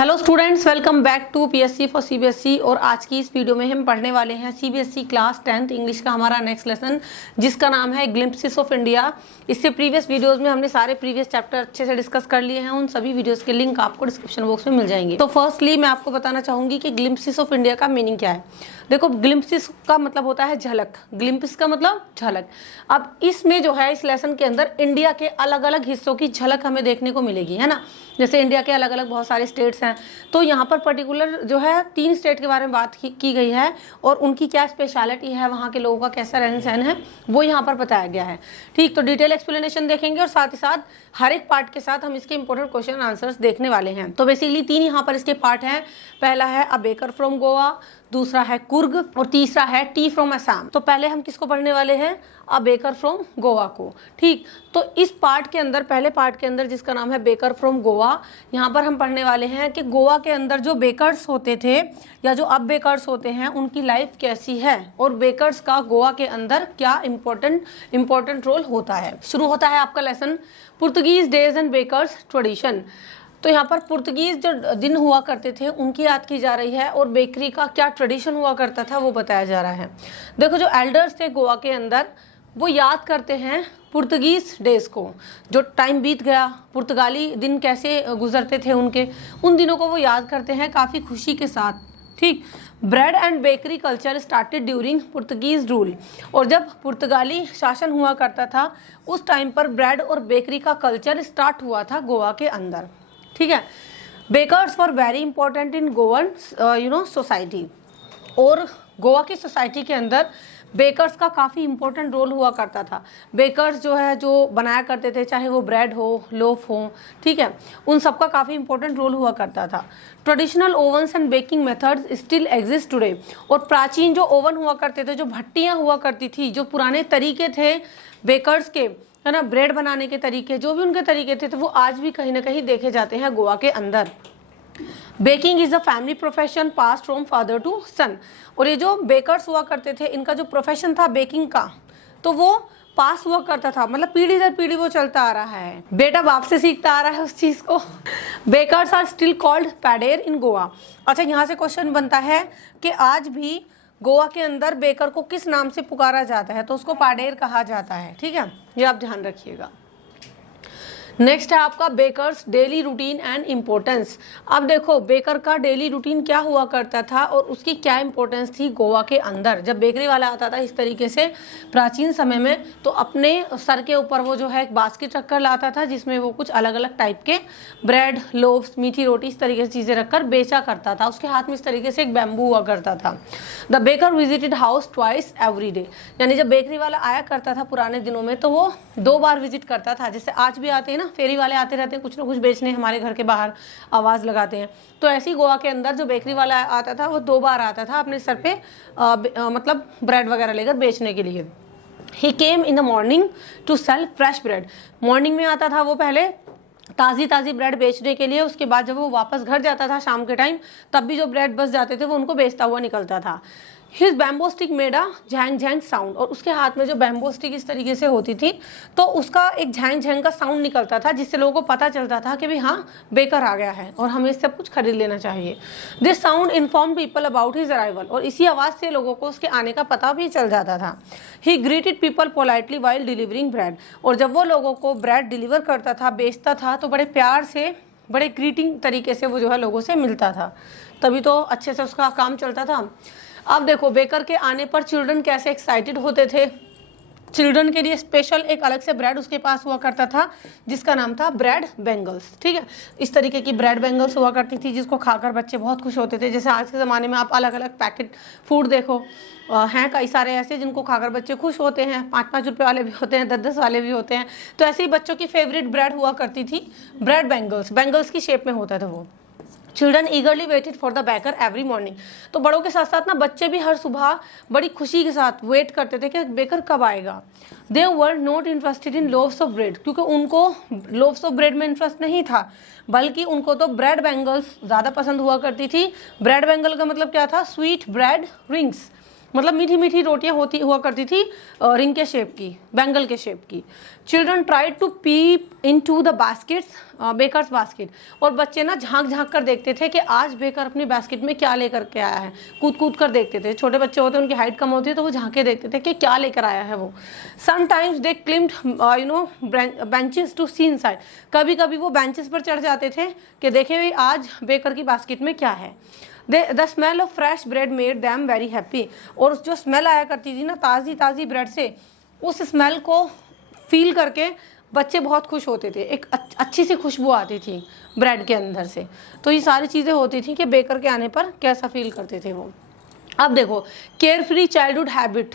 Hello students, welcome back to PSC for CBSE. और आज की इस वीडियो में हम पढ़ने वाले हैं सीबीएसई क्लास 10th इंग्लिश का हमारा नेक्स्ट लेसन, जिसका नाम है ग्लिम्पसेस ऑफ इंडिया। इससे प्रीवियस वीडियोस में हमने सारे प्रीवियस चैप्टर अच्छे से डिस्कस कर लिए हैं। उन सभी वीडियोस के लिंक आपको डिस्क्रिप्शन बॉक्स में मिल जाएंगे। तो फर्स्टली मैं आपको बताना चाहूंगी कि ग्लिम्पसेस ऑफ इंडिया का मीनिंग क्या है। देखो, ग्लिम्पसेस का मतलब होता है झलक, ग्लिम्पस का मतलब झलक। अब इसमें जो है, इस लेसन के अंदर इंडिया के अलग अलग हिस्सों की झलक हमें देखने को मिलेगी, है ना। जैसे इंडिया के अलग अलग बहुत सारे स्टेट्स हैं, तो यहाँ पर पर्टिकुलर जो है 3 स्टेट के बारे में बात की गई है और उनकी क्या स्पेशलिटी है, वहाँ के लोगों का कैसा रहन सहन है, वो यहाँ पर बताया गया है। ठीक, तो डिटेल एक्सप्लेनेशन देखेंगे और साथ ही साथ हर एक पार्ट के साथ हम इसके इंपॉर्टेंट क्वेश्चन आंसर्स देखने वाले हैं। तो बेसिकली 3 यहाँ पर इसके पार्ट हैं। पहला है अ बेकर फ्रॉम गोवा, दूसरा है कुर्ग और तीसरा है टी फ्रॉम असम। तो पहले हम किसको पढ़ने वाले हैं? अ बेकर फ्रॉम गोवा को। ठीक, तो इस पार्ट के अंदर, पहले पार्ट के अंदर जिसका नाम है बेकर फ्रॉम गोवा, यहाँ पर हम पढ़ने वाले हैं कि गोवा के अंदर जो बेकर्स होते थे या जो अब बेकर्स होते हैं, उनकी लाइफ कैसी है और बेकर्स का गोवा के अंदर क्या इंपॉर्टेंट रोल होता है। शुरू होता है आपका lesson Portuguese days and bakers tradition. तो यहाँ पर पुर्तगीज जो दिन हुआ करते थे उनकी याद की जा रही है और बेकरी का क्या ट्रेडिशन हुआ करता था वो बताया जा रहा है। देखो, जो एल्डर्स थे गोवा के अंदर, वो याद करते हैं पुर्तगीज डेज को, जो टाइम बीत गया, पुर्तगाली दिन कैसे गुजरते थे उनके, उन दिनों को वो याद करते हैं काफ़ी खुशी के साथ। ठीक, bread and bakery culture started during Portuguese rule. और जब पुर्तगाली शासन हुआ करता था उस टाइम पर ब्रेड और बेकरी का कल्चर स्टार्ट हुआ था गोवा के अंदर। ठीक है, bakers for very important in Goan society. और गोवा की सोसाइटी के अंदर बेकर्स का काफ़ी इंपॉर्टेंट रोल हुआ करता था। बेकर्स जो है, जो बनाया करते थे, चाहे वो ब्रेड हो, लोफ हो, ठीक है, उन सब का काफ़ी इंपॉर्टेंट रोल हुआ करता था। Traditional ओवन्स and baking methods still exist today. और प्राचीन जो ओवन हुआ करते थे, जो भट्टियाँ हुआ करती थी, जो पुराने तरीके थे बेकर्स के, है ना, ब्रेड बनाने के तरीके, जो भी उनके तरीके थे, तो वो आज भी कहीं ना कहीं देखे जाते हैं गोवा के अंदर। Baking is a family profession pass from father to son. और ये जो बेकर्स हुआ करते थे, इनका जो प्रोफेशन था बेकिंग का, तो वो पास हुआ करता था, मतलब पीढ़ी दर पीढ़ी वो चलता आ रहा है, बेटा बाप से सीखता आ रहा है उस चीज को। बेकर्स आर स्टिल कॉल्ड पैडेर इन गोवा। अच्छा, यहाँ से क्वेश्चन बनता है कि आज भी गोवा के अंदर बेकर को किस नाम से पुकारा जाता है? तो उसको पाडेर कहा जाता है। ठीक है, ये आप ध्यान रखिएगा। नेक्स्ट है आपका bakers daily routine and importance. अब देखो, बेकर का डेली रूटीन क्या हुआ करता था और उसकी क्या इंपॉर्टेंस थी गोवा के अंदर। जब बेकरी वाला आता था इस तरीके से प्राचीन समय में, तो अपने सर के ऊपर वो जो है एक बास्केट रखकर लाता था, जिसमें वो कुछ अलग अलग टाइप के ब्रेड, लोव्स, मीठी रोटी, इस तरीके से चीज़ें रखकर बेचा करता था। उसके हाथ में इस तरीके से एक बैम्बू हुआ करता था। The baker visited house twice every day. यानी जब बेकरी वाला आया करता था पुराने दिनों में, तो वो 2 बार विजिट करता था। जैसे आज भी आते हैं ना, फेरी वाले आते रहते हैं कुछ ना कुछ बेचने, हमारे घर के बाहर आवाज़ लगाते हैं। तो ऐसी गोवा के अंदर जो बेकरी वाला आता था, वो 2 बार आता था अपने सर पे मतलब ब्रेड वगैरह लेकर बेचने के लिए। He came in the morning to sell fresh bread. Morning में आता था वो पहले ताज़ी ब्रेड बेचने के लिए। उसके बाद जब वो वापस घर जाता था शाम के टाइम, तब भी जो ब्रेड बच जाते थे वो उनको बेचता हुआ निकलता था। His bamboo stick made a Zhang Zhang sound. और उसके हाथ में जो बैम्बो स्टिक इस तरीके से होती थी, तो उसका एक झैंग झैंग का साउंड निकलता था, जिससे लोगों को पता चलता था कि भाई हाँ, बेकर आ गया है और हमें इससे कुछ खरीद लेना चाहिए। This sound inform people about his arrival. और इसी आवाज़ से लोगों को उसके आने का पता भी चल जाता था। ही greeted people politely while delivering bread. और जब वो लोगों को ब्रेड डिलीवर करता था, बेचता था, तो बड़े प्यार से, बड़े ग्रीटिंग तरीके से वो जो है लोगों से मिलता था, तभी तो अच्छे से उसका काम चलता था। अब देखो, बेकर के आने पर चिल्ड्रन कैसे एक्साइटेड होते थे। चिल्ड्रन के लिए स्पेशल एक अलग से ब्रेड उसके पास हुआ करता था, जिसका नाम था ब्रेड बेंगल्स। ठीक है, इस तरीके की ब्रेड बेंगल्स हुआ करती थी, जिसको खाकर बच्चे बहुत खुश होते थे। जैसे आज के ज़माने में आप अलग अलग पैकेट फूड देखो, हैं कई सारे ऐसे जिनको खाकर बच्चे खुश होते हैं। 5-5 रुपये वाले भी होते हैं, 10-10 वाले भी होते हैं। तो ऐसे ही बच्चों की फेवरेट ब्रेड हुआ करती थी ब्रेड बेंगल्स। बेंगल्स की शेप में होता था वो। Children ईगरली waited for the baker every morning. तो बड़ों के साथ साथ ना बच्चे भी हर सुबह बड़ी खुशी के साथ वेट करते थे कि बेकर कब आएगा। They were not interested in loaves of bread. क्योंकि उनको लोव्स ऑफ ब्रेड में इंटरेस्ट नहीं था, बल्कि उनको तो ब्रेड बेंगल्स ज़्यादा पसंद हुआ करती थी। ब्रेड बेंगल का मतलब क्या था? Sweet bread rings. मतलब मीठी मीठी रोटियां होती हुआ करती थी रिंग के शेप की, बैंगल के शेप की। Children tried to peep into the baskets, bakers basket, और बच्चे ना झांक झांक कर देखते थे कि आज बेकर अपनी बास्केट में क्या लेकर के आया है। कूद कूद कर देखते थे, छोटे बच्चे होते हैं उनकी हाइट कम होती है तो वो झांके देखते थे कि क्या लेकर आया है वो। Sometimes they climbed benches to see inside, कभी कभी वो बेंचेस पर चढ़ जाते थे कि देखे भाई आज बेकर की बास्केट में क्या है। The smell of fresh bread made them very happy, और जो स्मेल आया करती थी ना ताज़ी ताज़ी ब्रेड से, उस स्मेल को फील करके बच्चे बहुत खुश होते थे। एक अच्छी सी खुशबू आती थी ब्रेड के अंदर से। तो ये सारी चीज़ें होती थी कि बेकर के आने पर कैसा फील करते थे वो। अब देखो केयर फ्री चाइल्डहुड हैबिट,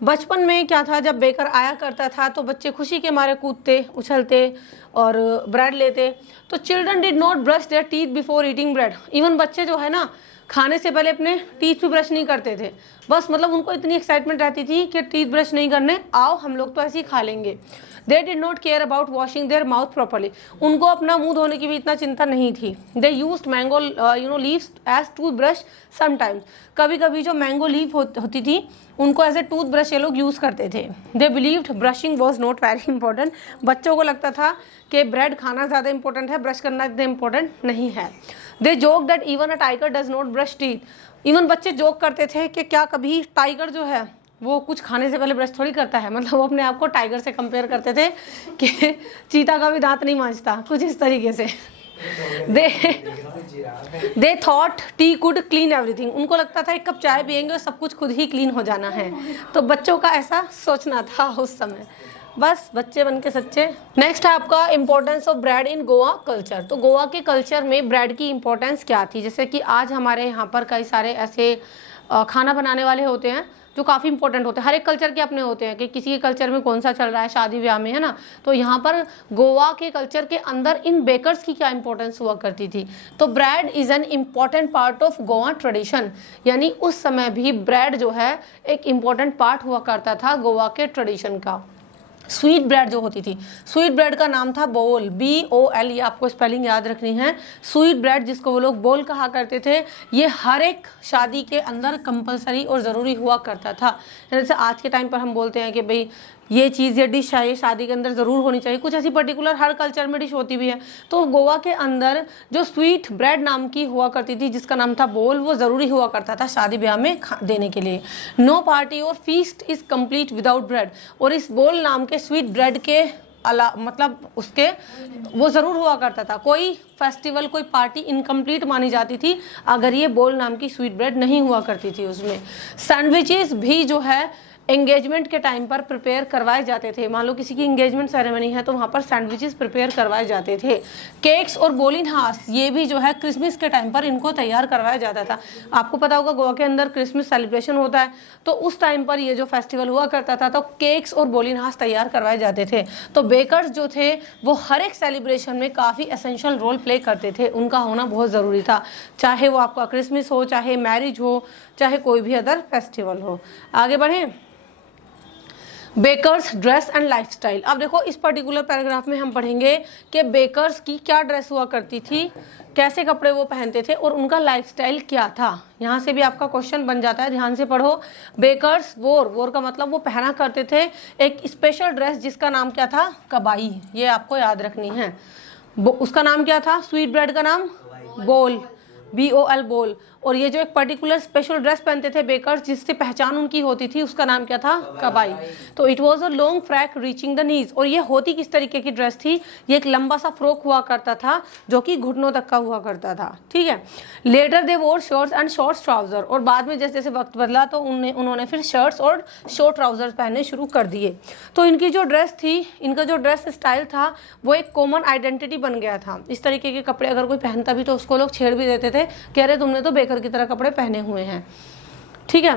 बचपन में क्या था, जब बेकर आया करता था तो बच्चे खुशी के मारे कूदते उछलते और ब्रेड लेते। तो children did not brush there teeth before eating bread, even बच्चे जो है ना खाने से पहले अपने टीथ भी ब्रश नहीं करते थे। बस मतलब उनको इतनी एक्साइटमेंट रहती थी कि टीथ ब्रश नहीं करने, आओ हम लोग तो ऐसे ही खा लेंगे। They did not care about washing their mouth properly, उनको अपना मुंह धोने की भी इतना चिंता नहीं थी। They used mango leaves as toothbrush sometimes, कभी कभी जो मैंगो लीफ होती थी उनको एज ए टूथ ब्रश ये लोग यूज़ करते थे। They believed brushing was not very important, बच्चों को लगता था कि ब्रेड खाना ज़्यादा इंपॉर्टेंट है, ब्रश करना इतना इंपॉर्टेंट नहीं है। They joke that even a tiger does not brush teeth, even बच्चे जोक करते थे कि क्या कभी टाइगर जो है वो कुछ खाने से पहले ब्रश थोड़ी करता है। मतलब वो अपने आप को टाइगर से कंपेयर करते थे कि चीता का भी दांत नहीं मांजता, कुछ इस तरीके से। They thought T could clean everything, उनको लगता था एक कप चाय पियेंगे और सब कुछ खुद ही क्लीन हो जाना है। तो बच्चों का ऐसा सोचना था उस समय, बस बच्चे बन के सच्चे। नेक्स्ट है आपका importance of bread in Goa culture. तो गोवा के कल्चर में ब्रेड की इंपॉर्टेंस क्या थी, जैसे कि आज हमारे यहाँ पर कई सारे ऐसे खाना बनाने वाले होते हैं जो काफ़ी इंपॉर्टेंट होते हैं, हर एक कल्चर के अपने होते हैं कि किसी के कल्चर में कौन सा चल रहा है शादी ब्याह में, है ना। तो यहाँ पर गोवा के कल्चर के अंदर इन बेकर्स की क्या इंपॉर्टेंस हुआ करती थी। तो bread is an important part of Goa tradition, यानी उस समय भी ब्रेड जो है एक इम्पॉर्टेंट पार्ट हुआ करता था गोवा के ट्रेडिशन का। स्वीट ब्रेड जो होती थी, स्वीट ब्रेड का नाम था बोल, BOL, ये आपको स्पेलिंग याद रखनी है। स्वीट ब्रेड जिसको वो लोग बोल कहा करते थे, ये हर एक शादी के अंदर कंपलसरी और ज़रूरी हुआ करता था। जैसे आज के टाइम पर हम बोलते हैं कि भाई ये चीज़, ये डिश है, ये शादी के अंदर ज़रूर होनी चाहिए, कुछ ऐसी पर्टिकुलर हर कल्चर में डिश होती भी है। तो गोवा के अंदर जो स्वीट ब्रेड नाम की हुआ करती थी जिसका नाम था बोल, वो ज़रूरी हुआ करता था शादी ब्याह में देने के लिए। नो पार्टी और feast is complete without bread, और इस बोल नाम के स्वीट ब्रेड के मतलब उसके वो ज़रूर हुआ करता था। कोई फेस्टिवल, कोई पार्टी इनकम्प्लीट मानी जाती थी अगर ये बोल नाम की स्वीट ब्रेड नहीं हुआ करती थी उसमें। सैंडविचेस भी जो है एंगेजमेंट के टाइम पर प्रिपेयर करवाए जाते थे। मान लो किसी की एंगेजमेंट सेरेमनी है तो वहाँ पर सैंडविचेस प्रिपेयर करवाए जाते थे। केक्स और बोलिनहास, ये भी जो है क्रिसमस के टाइम पर इनको तैयार करवाया जाता था। आपको पता होगा गोवा के अंदर क्रिसमस सेलिब्रेशन होता है, तो उस टाइम पर ये जो फेस्टिवल हुआ करता था तो केक्स और बोलिनहास तैयार करवाए जाते थे। तो बेकर्स जो थे वो हर एक सेलिब्रेशन में काफ़ी एसेंशियल रोल प्ले करते थे, उनका होना बहुत ज़रूरी था, चाहे वो आपका क्रिसमस हो, चाहे मैरिज हो, चाहे कोई भी अदर फेस्टिवल हो। आगे बढ़ें। Bakers dress and lifestyle. अब देखो इस पर्टिकुलर पैराग्राफ में हम पढ़ेंगे कि बेकर्स की क्या ड्रेस हुआ करती थी, कैसे कपड़े वो पहनते थे और उनका लाइफस्टाइल क्या था। यहाँ से भी आपका क्वेश्चन बन जाता है, ध्यान से पढ़ो। बेकर्स वोर का मतलब वो पहना करते थे एक स्पेशल ड्रेस जिसका नाम क्या था, कबाई, ये आपको याद रखनी है। उसका नाम क्या था, स्वीट ब्रेड का नाम बोल, BOL बोल। और ये जो एक पर्टिकुलर स्पेशल ड्रेस पहनते थे बेकर्स जिससे पहचान उनकी होती थी, उसका नाम क्या था, कबाई। तो it was a long frock reaching the knees. और ये होती किस तरीके की ड्रेस थी, ये एक लंबा सा फ्रॉक हुआ करता था जो कि घुटनों तक का हुआ करता था, ठीक है। लेटर दे वोर शर्ट्स एंड शॉर्ट ट्राउजर, और बाद में जैसे जैसे वक्त बदला तो उन्होंने फिर शर्ट्स और शॉर्ट ट्राउजर्स पहनने शुरू कर दिए। तो इनकी जो ड्रेस थी, इनका जो ड्रेस स्टाइल था वो एक कॉमन आइडेंटिटी बन गया था। इस तरीके के कपड़े अगर कोई पहनता भी तो उसको लोग छेड़ भी देते थे, कह रहे तुमने तो बेकर की तरह कपड़े पहने हुए हैं, ठीक है।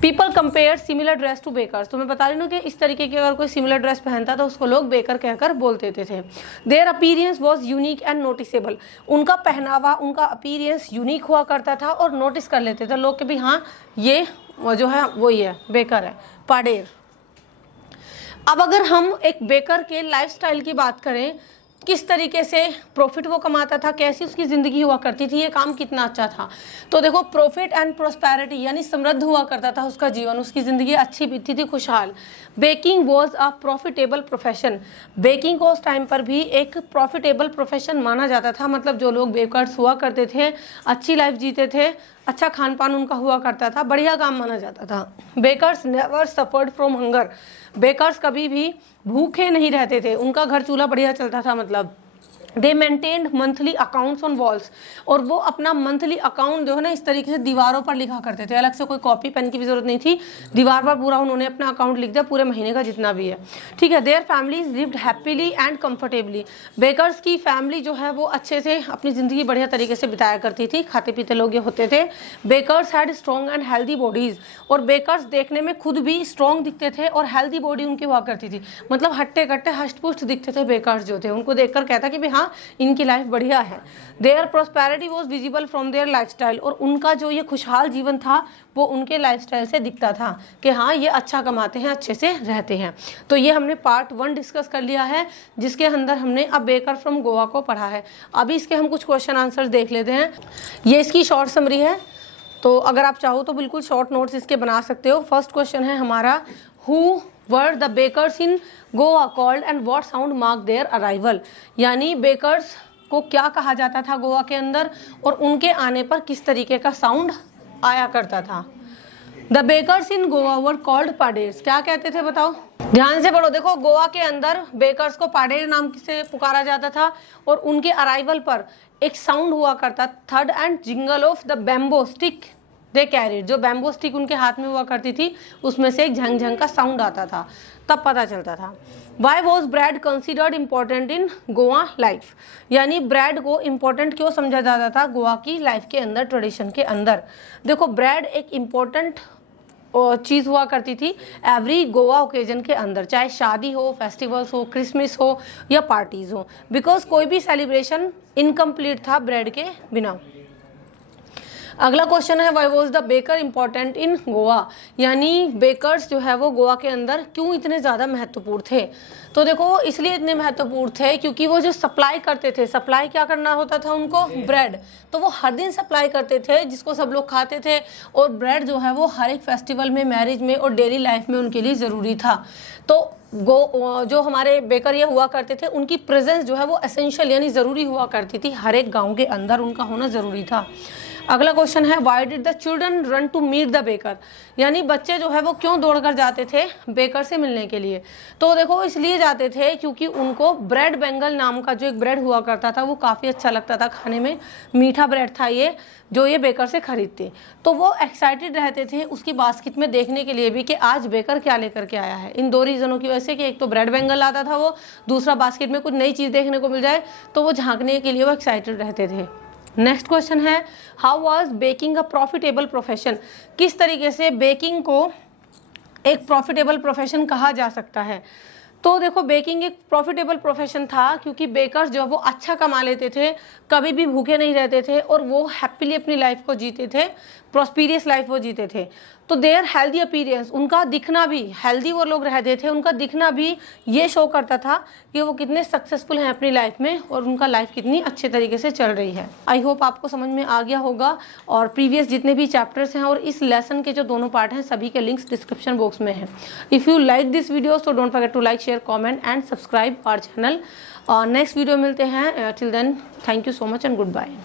People compare similar dress to bakers, तो मैं बता रही हूँ कि इस तरीके की अगर कोई सिमिलर ड्रेस पहनता तो उसको लोग बेकर कहकर बोलते थे। Their appearance was unique and noticeable, उनका पहनावा, उनका अपीयरेंस यूनिक हुआ करता था और नोटिस कर लेते थे लोग कि भाई हाँ ये जो है वही है, बेकर है, पाडेर। अब अगर हम एक बेकर के लाइफस्टाइल की बात करें किस तरीके से प्रॉफिट वो कमाता था, कैसी उसकी ज़िंदगी हुआ करती थी, ये काम कितना अच्छा था। तो देखो प्रॉफिट एंड प्रोस्पेरिटी यानी समृद्ध हुआ करता था उसका जीवन, उसकी ज़िंदगी अच्छी बीतती थी, खुशहाल। Baking was a profitable profession, baking को उस टाइम पर भी एक प्रॉफिटेबल प्रोफेशन माना जाता था। मतलब जो लोग बेकर्स हुआ करते थे अच्छी लाइफ जीते थे, अच्छा खान पान उनका हुआ करता था, बढ़िया काम माना जाता था। Bakers never suffered from hunger, bakers कभी भी भूखे नहीं रहते थे, उनका घर चूल्हा बढ़िया चलता था। मतलब they maintained monthly accounts on walls, और वो अपना मंथली अकाउंट जो है ना इस तरीके से दीवारों पर लिखा करते थे, अलग से कोई कॉपी पेन की भी जरूरत नहीं थी, दीवार पर पूरा उन्होंने अपना अकाउंट लिख दिया पूरे महीने का जितना भी है, ठीक है। Their families lived happily and comfortably, bakers की फैमिली जो है वो अच्छे से अपनी ज़िंदगी बढ़िया तरीके से बिताया करती थी, खाते पीते लोग ये होते थे। Bakers had strong and healthy bodies, और बेकर्स देखने में खुद भी स्ट्रॉन्ग दिखते थे और हेल्दी बॉडी उनकी हुआ करती थी, मतलब हट्टे कट्टे हष्ट पुष्ट दिखते थे बेकर्स जो थे, उनको देखकर कहता कि भाई हाँ इनकी लाइफ बढ़िया है। Their prosperity was visible from their lifestyle, और उनका जो ये खुशहाल जीवन था वो उनके लाइफस्टाइल से दिखता था कि हाँ ये अच्छा कमाते हैं, अच्छे से रहते हैं। तो ये हमने पार्ट 1 डिस्कस कर लिया है, जिसके अंदर हमने अब बेकर फ्रॉम गोवा को पढ़ा है। अभी इसके हम कुछ क्वेश्चन आंसर्स देख लेते हैं। ये इसकी शॉर्ट समरी है, तो अगर आप चाहो तो बिल्कुल शॉर्ट नोट्स इसके बना सकते हो। फर्स्ट क्वेश्चन है हमारा, who were the bakers in Goa called and what sound mark their arrival, यानी बेकर्स को क्या कहा जाता था गोवा के अंदर और उनके आने पर किस तरीके का साउंड आया करता था। The bakers in Goa were called paders, क्या कहते थे बताओ, ध्यान से पढ़ो। देखो गोवा के अंदर बेकर्स को पाडेर नाम से पुकारा जाता था, और उनके अराइवल पर एक साउंड हुआ करता, third and jingle of the bamboo stick they carried, जो बैम्बो स्टिक उनके हाथ में हुआ करती थी उसमें से एक झंग झंग का साउंड आता था, तब पता चलता था। Why was bread considered important in Goa life, यानी ब्रेड को इम्पोर्टेंट क्यों समझा जाता था गोवा की लाइफ के अंदर, ट्रेडिशन के अंदर। देखो ब्रेड एक इम्पोर्टेंट चीज़ हुआ करती थी एवरी गोवा ओकेजन के अंदर, चाहे शादी हो, फेस्टिवल्स हो, क्रिसमस हो या पार्टीज हो, बिकॉज कोई भी सेलिब्रेशन इनकम्प्लीट था ब्रेड के बिना। अगला क्वेश्चन है, why was the baker important in Goa, यानी बेकर्स जो है वो गोवा के अंदर क्यों इतने ज़्यादा महत्वपूर्ण थे। तो देखो इसलिए इतने महत्वपूर्ण थे क्योंकि वो जो सप्लाई करते थे, सप्लाई क्या करना होता था उनको, ब्रेड, तो वो हर दिन सप्लाई करते थे जिसको सब लोग खाते थे, और ब्रेड जो है वो हर एक फेस्टिवल में, मैरिज में और डेली लाइफ में उनके लिए ज़रूरी था। तो जो हमारे बेकर ये हुआ करते थे उनकी प्रेजेंस जो है वो एसेंशियल यानी ज़रूरी हुआ करती थी, हर एक गाँव के अंदर उनका होना ज़रूरी था। अगला क्वेश्चन है, why did the children run to meet the baker, यानी बच्चे जो है वो क्यों दौड़कर जाते थे बेकर से मिलने के लिए। तो देखो इसलिए जाते थे क्योंकि उनको ब्रेड बेंगल नाम का जो एक ब्रेड हुआ करता था वो काफ़ी अच्छा लगता था खाने में, मीठा ब्रेड था ये जो ये बेकर से खरीदते, तो वो एक्साइटेड रहते थे उसकी बास्केट में देखने के लिए भी कि आज बेकर क्या लेकर के आया है। इन 2 रीज़नों की वजह से कि एक तो ब्रेड बेंगल आता था वो, दूसरा बास्केट में कुछ नई चीज़ देखने को मिल जाए तो वो झांकने के लिए वो एक्साइटेड रहते थे। नेक्स्ट क्वेश्चन है, how was baking a profitable profession, किस तरीके से बेकिंग को एक प्रॉफिटेबल प्रोफेशन कहा जा सकता है। तो देखो बेकिंग एक प्रॉफिटेबल प्रोफेशन था क्योंकि बेकर्स जो वो अच्छा कमा लेते थे, कभी भी भूखे नहीं रहते थे और वो हैप्पीली अपनी लाइफ को जीते थे, प्रॉस्पिरियस लाइफ वो जीते थे। तो देयर हेल्दी अपीयरेंस, उनका दिखना भी, हेल्दी वो लोग रहते थे, उनका दिखना भी ये शो करता था कि वो कितने सक्सेसफुल हैं अपनी लाइफ में और उनका लाइफ कितनी अच्छे तरीके से चल रही है। आई होप आपको समझ में आ गया होगा, और प्रीवियस जितने भी चैप्टर्स हैं और इस लेसन के जो दोनों पार्ट हैं सभी के लिंक्स डिस्क्रिप्शन बॉक्स में हैं। If you like this video तो don't forget to like, share, comment and subscribe our channel. Next video मिलते हैं, till then thank you so much and good bye.